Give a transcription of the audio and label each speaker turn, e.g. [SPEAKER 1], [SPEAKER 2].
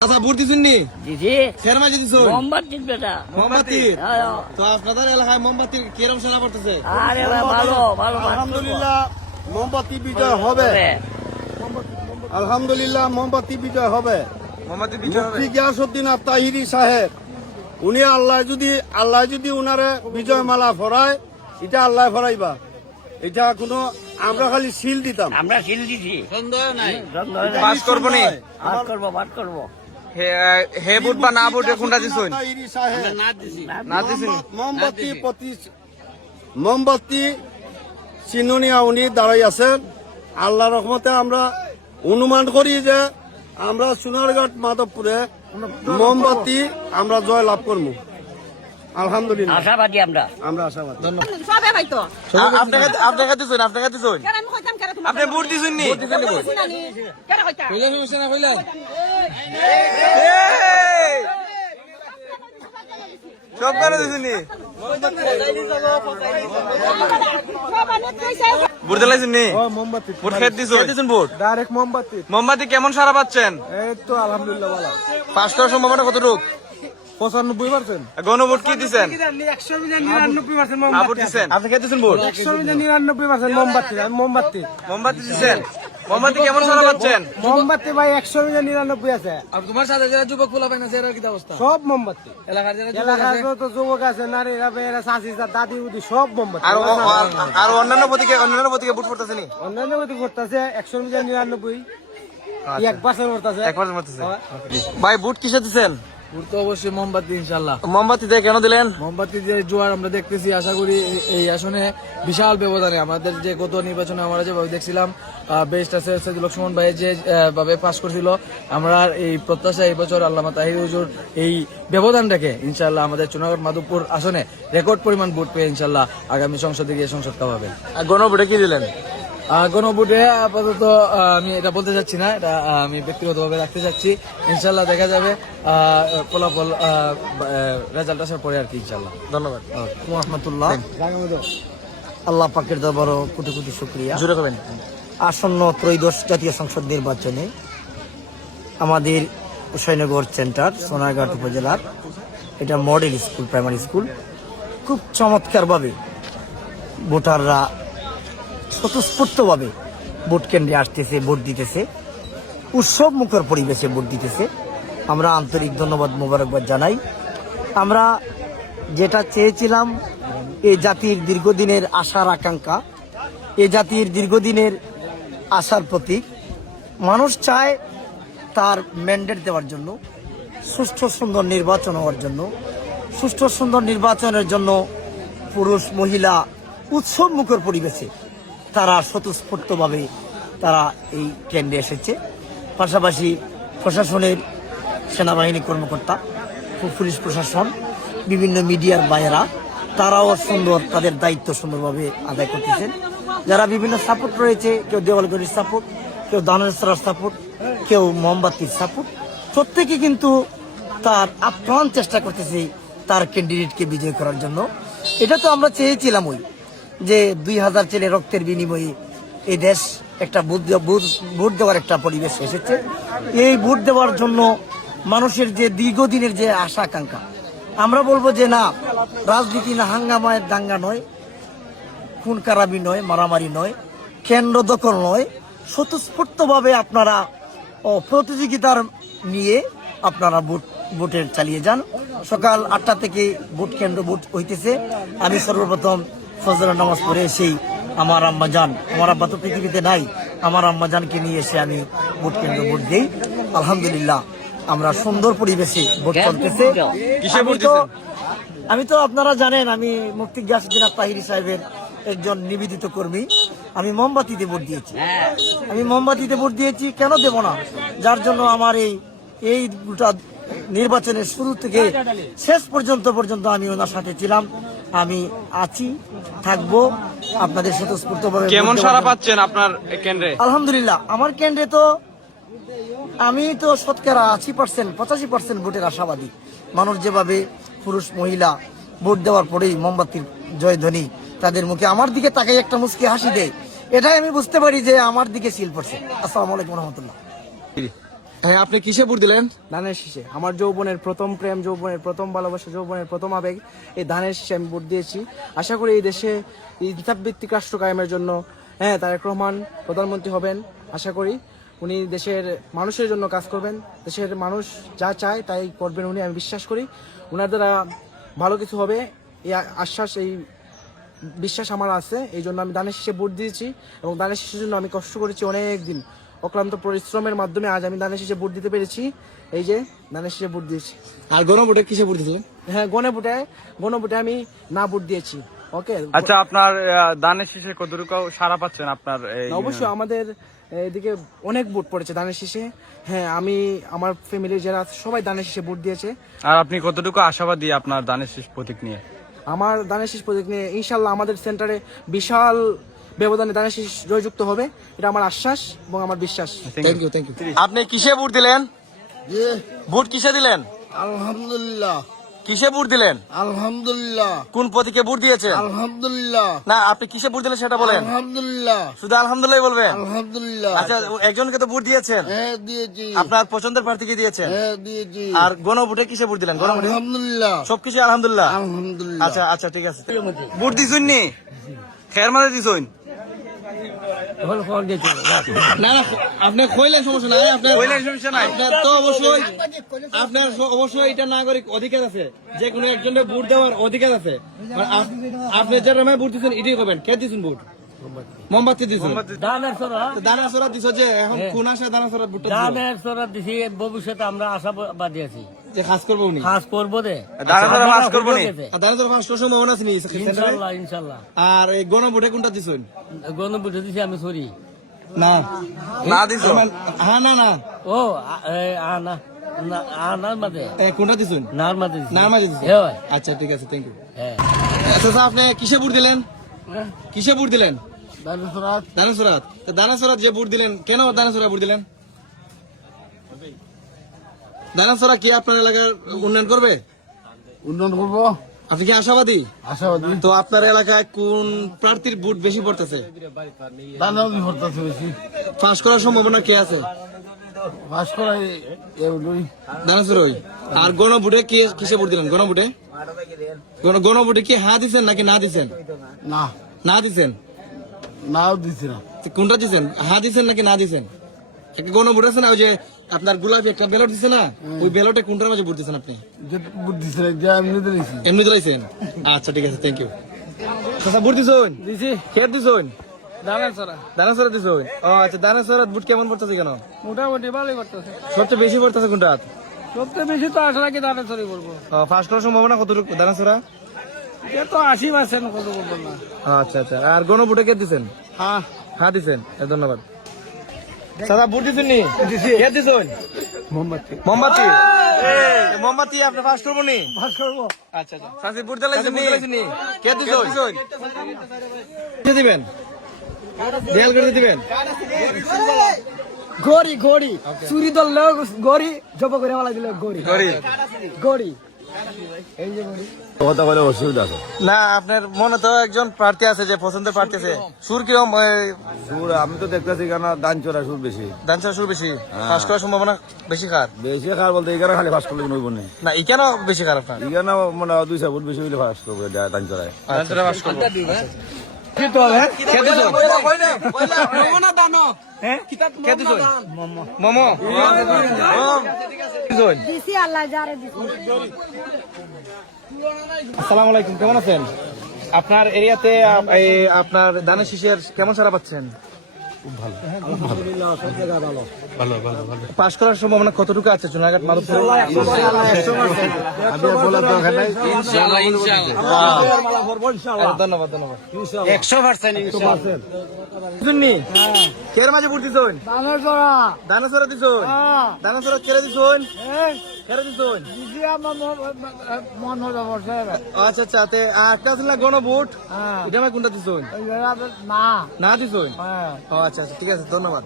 [SPEAKER 1] আচ্ছা ভোট দিছুন নি?
[SPEAKER 2] দিদি
[SPEAKER 1] ফের মাঝে দিছুন?
[SPEAKER 2] মোমবাতির বেটা।
[SPEAKER 1] মোমবাতি?
[SPEAKER 2] হ্যাঁ,
[SPEAKER 1] তো আপনাদের এলাকায় মোমবাতি কিরম শোনা পড়তেছে?
[SPEAKER 2] আরে ভালো ভালো
[SPEAKER 3] আলহামদুলিল্লাহ মোমবাতি বিজয় হবে। আলহামদুলিল্লাহ মোমবাতি বিজয় হবে।
[SPEAKER 1] মোমবাতি
[SPEAKER 3] সাহেব উনি আল্লাহ যদি আল্লাহ যদি উনারে বিজয় মালা ফরায় এটা আল্লাহ ফরাইবা। এটা কোনো আমরা খালি সিল দিতাম।
[SPEAKER 2] আমরা শিল দিছি।
[SPEAKER 1] সন্দেহ নাই।
[SPEAKER 2] সন্দেহ নাই।
[SPEAKER 1] পাস করব নি।
[SPEAKER 2] পাস করব পাস করব।
[SPEAKER 1] হে- ভোট বা না ভোট কোনটা দিছুন না
[SPEAKER 3] মোমবাতি প্রতি মোমবাতি চিনুনিয়া উনি দাঁড়াই আছেন আল্লাহ রহমতে আমরা অনুমান করি যে আমরা সোনারঘাট মাধবপুরে মোমবাতি আমরা জয় লাভ করব আলহামদুলিল্লাহ।
[SPEAKER 2] আশাবাদী আমরা।
[SPEAKER 3] আমরা আশাবাদ।
[SPEAKER 4] সবে হয়তো
[SPEAKER 1] আপনাকে আপনাকে দিছুন আপনাকে দিছুন
[SPEAKER 4] কেন আমি কইতাম কেন
[SPEAKER 1] আপনি ভোট দিছুন নি সব করে দিছুন?
[SPEAKER 3] মোমবাতি।
[SPEAKER 1] ভোট খেত দিছুন দিছুন ভোট
[SPEAKER 3] ডাইরেক্ট মোমবাতি।
[SPEAKER 1] মোমবাতি কেমন সারা পাচ্ছেন?
[SPEAKER 3] এই তো আলহামদুলিল্লাহ ভালো।
[SPEAKER 1] করার সম্ভাবনা কতটুকু?
[SPEAKER 3] পঁচানব্বই পার্সেন্ট।
[SPEAKER 1] গণভোট কি দিছেন? আপনি খেয়ে ভোট
[SPEAKER 3] একশো নিরানব্বই পার্সেন্ট মোমবাতি মোমবাতি।
[SPEAKER 1] মোমবাতি দিছেন? মোমবাতি কেমন সারা পাচ্ছেন
[SPEAKER 3] মোমবাতি ভাই একশো নিরানব্বই আছে।
[SPEAKER 5] আর তোমার সাথে যারা যুবক না সেটার কি অবস্থা?
[SPEAKER 3] সব মোমবাতি।
[SPEAKER 5] এলাকার যারা যুবক
[SPEAKER 3] এলাকার
[SPEAKER 5] আছে,
[SPEAKER 3] যুবক আছে নারীরা বেয়েরা চাষি দাদি উদি সব মোমবাতি।
[SPEAKER 1] আর আর- অন্যান্য প্রতীকে অন্যান্য প্রতীকে ভোট পড়তেছে নি?
[SPEAKER 3] অন্যান্য গতি করতেছে একশো নিরানব্বই। এক পার্সেন্ট করতেছে
[SPEAKER 1] এক পার্সেন্ট পড়তেছে ভাই বুট কিসে দিছেন?
[SPEAKER 5] ভোট তো অবশ্যই মোমবাতি ইনশাল্লাহ
[SPEAKER 1] মোমবাতি দিয়ে কেন দিলেন?
[SPEAKER 5] মোমবাতি যে জোয়ার আমরা দেখতেছি আশা করি এই- এই আসনে বিশাল ব্যবধানে। আমাদের যে গত নির্বাচনে আমরা যেভাবে দেখছিলাম বেস্ট আছে লক্ষ্মণ ভাই যে ভাবে পাশ করছিল আমরা এই প্রত্যাশা এই বছর আল্লামা তাহির হুজুর এই ব্যবধান রেখে ইনশাল্লাহ আমাদের চুনাগড় মাধবপুর আসনে রেকর্ড পরিমাণ ভোট পেয়ে ইনশাল্লাহ আগামী সংসদে গিয়ে সংসদ পাবে
[SPEAKER 1] আর গণভোটে কি দিলেন?
[SPEAKER 5] গণভোটে আপাতত আমি এটা বলতে চাচ্ছি না এটা আমি ব্যক্তিগতভাবে রাখতে চাচ্ছি। ইনশাল্লাহ দেখা যাবে ফলাফল রেজাল্ট আসার পরে আর কি ইনশাল্লাহ
[SPEAKER 1] ধন্যবাদ।
[SPEAKER 6] রহমতুল্লাহ আল্লাহ পাকের দরবারও কোটি কোটি শুক্রিয়া।
[SPEAKER 1] জুড়ে করবেন
[SPEAKER 6] আসন্ন ত্রয়োদশ জাতীয় সংসদ নির্বাচনে আমাদের হুসাইনগর সেন্টার সোনারঘাট উপজেলার এটা মডেল স্কুল প্রাইমারি স্কুল খুব চমৎকারভাবে ভোটাররা স্বতঃস্ফূর্তভাবে ভোট কেন্দ্রে আসতেছে, ভোট দিতেছে। উৎসব মুখর পরিবেশে ভোট দিতেছে। আমরা আন্তরিক ধন্যবাদ মোবারকবাদ জানাই। আমরা যেটা চেয়েছিলাম এই জাতির দীর্ঘদিনের আশার আকাঙ্ক্ষা, এ জাতির দীর্ঘদিনের আশার প্রতীক। মানুষ চায় তার ম্যান্ডেট দেওয়ার জন্য, সুষ্ঠু সুন্দর নির্বাচন হওয়ার জন্য, সুষ্ঠু সুন্দর নির্বাচনের জন্য পুরুষ, মহিলা উৎসব মুখর পরিবেশে তারা স্বতঃস্ফূর্তভাবে তারা এই কেন্দ্রে এসেছে। পাশাপাশি প্রশাসনের সেনাবাহিনী কর্মকর্তা পুলিশ প্রশাসন, বিভিন্ন মিডিয়ার বাইরা তারাও সুন্দর তাদের দায়িত্ব সুন্দরভাবে আদায় করতেছেন। যারা বিভিন্ন সাপোর্ট রয়েছে, কেউ দেওয়ালগড়ির সাপোর্ট কেউ দানেশ্বরার সাপোর্ট কেউ মোমবাতির সাপোর্ট প্রত্যেকে কিন্তু তার আপ্রাণ চেষ্টা করতেছে তার ক্যান্ডিডেটকে বিজয় করার জন্য। এটা তো আমরা চেয়েছিলাম ওই যে দুই হাজার ছেলে রক্তের বিনিময়ে এই দেশ একটা ভোট ভোট- দেওয়ার একটা পরিবেশ এসেছে। এই ভোট দেওয়ার জন্য মানুষের যে দীর্ঘদিনের যে আশা আকাঙ্ক্ষা আমরা বলব যে না, রাজনীতি না হাঙ্গামায় দাঙ্গা নয় খুন কারাবি নয়, মারামারি নয়, কেন্দ্র দখল নয়, স্বতঃস্ফূর্তভাবে আপনারা প্রতিযোগিতার নিয়ে আপনারা ভোট ভোটের চালিয়ে যান। সকাল আটটা থেকে ভোট কেন্দ্র ভোট হইতেছে। আমি সর্বপ্রথম ফজরের নামাজ পড়ে এসেই আমার আম্মা যান। আমার আব্বা তো পৃথিবীতে নাই। আমার আম্মা জানকে নিয়ে এসে আমি ভোট কেন্দ্র ভোট দিই। আলহামদুলিল্লাহ আমরা সুন্দর পরিবেশে ভোট চলতেছে।
[SPEAKER 1] ভোট
[SPEAKER 6] আমি তো-
[SPEAKER 1] দিছেন?
[SPEAKER 6] আমি তো আপনারা জানেন আমি মুক্তি গিয়াসুদ্দিন তাহিরি সাহেবের একজন নিবেদিত কর্মী। আমি মোমবাতিতে ভোট দিয়েছি। আমি মোমবাতিতে ভোট দিয়েছি কেন দেব না? যার জন্য আমার এই এই গোটা নির্বাচনের শুরু থেকে শেষ পর্যন্ত পর্যন্ত আমি ওনার সাথে ছিলাম। আমি আছি থাকব আপনাদের স্বতঃস্ফূর্তভাবে ভোট
[SPEAKER 1] কেমন সারা পাচ্ছেন আপনার কেন্দ্রে?
[SPEAKER 6] আলহামদুলিল্লাহ আমার কেন্দ্রে তো আমি তো শতকরা আশি পার্সেন্ট পঁচাশি পার্সেন্ট ভোটের আশাবাদী। মানুষ যেভাবে পুরুষ মহিলা ভোট দেওয়ার পরেই মোমবাতির জয়ধ্বনি তাদের মুখে আমার দিকে তাকাই একটা মুসকি হাসি দেয়। এটাই আমি বুঝতে পারি যে আমার দিকে সিল পড়ছে। আসসালামু আলাইকুম রহমতুল্লাহ।
[SPEAKER 1] হ্যাঁ আপনি কিসে ভোট দিলেন?
[SPEAKER 7] ধানের শীষে। আমার যৌবনের প্রথম প্রেম, যৌবনের প্রথম ভালোবাসা, যৌবনের প্রথম আবেগ, এই ধানের শীষে আমি ভোট দিয়েছি। আশা করি এই দেশে ইনসাফ ভিত্তিক রাষ্ট্র কায়েমের জন্য হ্যাঁ তারেক রহমান প্রধানমন্ত্রী হবেন। আশা করি উনি দেশের মানুষের জন্য কাজ করবেন। দেশের মানুষ যা চায় তাই করবেন উনি, আমি বিশ্বাস করি। ওনার দ্বারা ভালো কিছু হবে, এই আশ্বাস, এই বিশ্বাস আমার আছে। এই জন্য আমি দানের শীষে ভোট দিয়েছি এবং দানের শীষের জন্য আমি কষ্ট করেছি অনেক দিন অক্লান্ত পরিশ্রমের মাধ্যমে আজ আমি দানের শীষে ভোট দিতে পেরেছি। এই যে দানের শীষে ভোট দিয়েছি।
[SPEAKER 1] আর গণভোটে কিসে ভোট দিয়েছিলেন
[SPEAKER 7] হ্যাঁ গণভোটে গণভোটে আমি না ভোট দিয়েছি। ওকে?
[SPEAKER 8] আচ্ছা আপনার দানের শেষে কতটুকু সারা পাচ্ছেন আপনার
[SPEAKER 7] অবশ্যই আমাদের এদিকে অনেক ভোট পড়েছে দানের শীষে। হ্যাঁ আমি আমার ফ্যামিলির যারা সবাই দানের শীষে ভোট দিয়েছে।
[SPEAKER 8] আর আপনি কতটুকু আশাবাদী আপনার দানের শেষ প্রতীক নিয়ে?
[SPEAKER 7] আমার দানের শীষ প্রজেক্ট নিয়ে ইনশাল্লাহ আমাদের সেন্টারে বিশাল ব্যবধানে দানের শীষ জয়যুক্ত হবে এটা আমার আশ্বাস এবং আমার বিশ্বাস।
[SPEAKER 1] থ্যাংক ইউ থ্যাংক ইউ আপনি কিসে ভোট দিলেন? ভোট কিসে দিলেন?
[SPEAKER 3] আলহামদুলিল্লাহ।
[SPEAKER 1] কিসে ভোট দিলেন?
[SPEAKER 3] আলহামদুলিল্লাহ।
[SPEAKER 1] কোন প্রতীকে ভোট দিয়েছেন?
[SPEAKER 3] আলহামদুলিল্লাহ।
[SPEAKER 1] না আপনি কিসে ভোট দিলেন সেটা বলেন।
[SPEAKER 3] আলহামদুলিল্লাহ।
[SPEAKER 1] শুধু আলহামদুলিল্লাহ বলবেন?
[SPEAKER 3] আলহামদুলিল্লাহ।
[SPEAKER 1] আচ্ছা একজনকে তো ভোট দিয়েছেন।
[SPEAKER 3] হ্যাঁ দিয়েছি।
[SPEAKER 1] আপনার পছন্দের প্রার্থীকে দিয়েছেন।
[SPEAKER 3] হ্যাঁ দিয়েছি।
[SPEAKER 1] আর গণভোটে কিসে ভোট দিলেন? গণভোটে?
[SPEAKER 3] আলহামদুলিল্লাহ।
[SPEAKER 1] সবকিছু আলহামদুলিল্লাহ।
[SPEAKER 3] আলহামদুলিল্লাহ।
[SPEAKER 1] আচ্ছা আচ্ছা ঠিক আছে। ভোট দিছুন নি? খের মাঝে দিছুন না না আপনি কইলেন সমস্যা নাই আপনার
[SPEAKER 8] কইলেন সমস্যা নাই।
[SPEAKER 1] আপনার তো অবশ্যই আপনার অবশ্যই এটা নাগরিক অধিকার আছে। যে কোনো একজনের ভোট দেওয়ার অধিকার আছে। আপনি যে নামে ভোট দিচ্ছেন এটাই করবেন কে দিচ্ছেন ভোট? মোমবাতি
[SPEAKER 2] সরা।
[SPEAKER 1] দানা সরা দিছ যে এখন কোন আসে দানা সরা দিছো?
[SPEAKER 2] দানের সরা দিছি ভবিষ্যতে আমরা আশাবাদী আছি।
[SPEAKER 1] যে খাস করব উনি
[SPEAKER 2] কাজ করব দে।
[SPEAKER 8] করব নি?
[SPEAKER 1] আছে নি সেন্টারে?
[SPEAKER 2] ইনশাল্লাহ ইনশাল্লাহ।
[SPEAKER 1] আর এই গণভোটে কোনটা দিছেন?
[SPEAKER 2] গণভোটে দিছি আমি সরি
[SPEAKER 1] না।
[SPEAKER 8] না দিছো?
[SPEAKER 1] হ্যাঁ না না।
[SPEAKER 2] ও আ- না না- আ নার মাঝে
[SPEAKER 1] কোনটা দিছেন?
[SPEAKER 2] নার মাঝে দিছি।
[SPEAKER 1] মাঝে দিছেন?
[SPEAKER 2] হ্যাঁ।
[SPEAKER 1] আচ্ছা ঠিক আছে থ্যাংক ইউ
[SPEAKER 2] হ্যাঁ।
[SPEAKER 1] আচ্ছা আপনি কিসে ভোট দিলেন? কিসে ভোট দিলেন? দানাসুরাত দানাসুরাত যে ভোট দিলেন কেন দানাসুরা ভোট দিলেন? দানাসুরা কি আপনার এলাকার উন্নয়ন করবে?
[SPEAKER 3] উন্নয়ন করব।
[SPEAKER 1] আপনি কি আশাবাদী?
[SPEAKER 3] আশাবাদী।
[SPEAKER 1] তো আপনার এলাকায় কোন প্রার্থীর ভোট বেশি পড়তেছে? পাস করার সম্ভাবনা কে আছে?
[SPEAKER 3] করাই এগুলোই
[SPEAKER 1] দানাসুরই আর গণভোটে কে কিসে ভোট দিলেন গণভোটে? গণ- গণভোটে কি হ্যাঁ দিছেন নাকি না দিছেন?
[SPEAKER 3] না।
[SPEAKER 1] না দিছেন?
[SPEAKER 3] নাও দিছি না।
[SPEAKER 1] কোনটা দিছেন? হ্যাঁ দিছেন নাকি না দিছেন? গণভোট আছে না? ওই যে আপনার গোলাপি একটা ব্যালট দিছে না? ওই ব্যালটে কোনটার মাঝে ভোট আপনি?
[SPEAKER 3] যে বুদ্ধি যে এমনি দিয়েছি
[SPEAKER 1] এমনি আচ্ছা ঠিক আছে থ্যাংক ইউ আচ্ছা বুট দিছুন?
[SPEAKER 7] দিছি।
[SPEAKER 1] দিছুন? ও আচ্ছা কেমন পড়তেছে কেন?
[SPEAKER 7] মোটামুটি ভালোই
[SPEAKER 1] সবচেয়ে বেশি পড়তেছে কোনটা
[SPEAKER 7] সবচেয়ে বেশি তো আশা রাখি
[SPEAKER 1] ফার্স্ট করার সম্ভাবনা কতটুকু দানা সরা
[SPEAKER 7] এ তো আশি পার্সেন্ট কত না।
[SPEAKER 1] আচ্ছা আচ্ছা। আর গণভোটে কে দিছেন?
[SPEAKER 7] হ্যাঁ।
[SPEAKER 1] হ্যাঁ দিছেন। ধন্যবাদ। দাদা বুট দিছেন নি কে দিছেন?
[SPEAKER 7] মোমবাতি।
[SPEAKER 1] মোমবাতি? মোমবাতি আপনি ফার্স্ট করব নি?
[SPEAKER 7] পাস করব।
[SPEAKER 1] আচ্ছা আচ্ছা।
[SPEAKER 8] সাসি বুট দিলাইছেন নি?
[SPEAKER 1] কে দিছেন? কে দিবেন? দেয়াল করে দিবেন?
[SPEAKER 7] গড়ি গড়ি। চুরি ধরলেও গড়ি জব করে বলা দিল গড়ি।
[SPEAKER 8] করি
[SPEAKER 7] গড়ি।
[SPEAKER 3] কথা বলে অসুবিধা আছে
[SPEAKER 1] না আপনার মনে তো একজন প্রার্থী আছে যে পছন্দের প্রার্থী আছে। সুর কিরম?
[SPEAKER 3] সুর আমি তো দেখতেছি কেন দান চড়া সুর বেশি।
[SPEAKER 1] ডান্সার সুর বেশি? ফাঁস করার সম্ভাবনা বেশি খার
[SPEAKER 3] বেশি খার বলতে এখানে খালি ফাঁস করলে নইব না।
[SPEAKER 1] না এখানে বেশি খারাপ না
[SPEAKER 3] এখানে মানে দুইশো ফুট বেশি হইলে ফাঁস করবে দান চড়ায়
[SPEAKER 8] দানচরা ফাঁস করব।
[SPEAKER 1] মোম।
[SPEAKER 9] যারে দিছি।
[SPEAKER 1] আসসালামু আলাইকুম কেমন আছেন? আপনার এরিয়াতে এই আপনার দানের শিশের কেমন সারা পাচ্ছেন? পাশ করার সম্ভাবনা কতটুকু আছে চুনাঘাট মাধবপুর? ধন্যবাদ ধন্যবাদ। একশো পার্সেন্ট। শুননি কের মাঝে ভোট দিছুন?
[SPEAKER 7] দানের সরা
[SPEAKER 1] দানা সরা দিছুন কেড়ে দিছুন?
[SPEAKER 7] দিছি আমার মন হয়ে
[SPEAKER 1] আচ্ছা আচ্ছা তে একটা
[SPEAKER 7] হ্যাঁ।
[SPEAKER 1] এটা কোনটা দিছুন
[SPEAKER 7] না।
[SPEAKER 1] না দিছুন
[SPEAKER 7] হ্যাঁ।
[SPEAKER 1] আচ্ছা আচ্ছা ঠিক আছে ধন্যবাদ।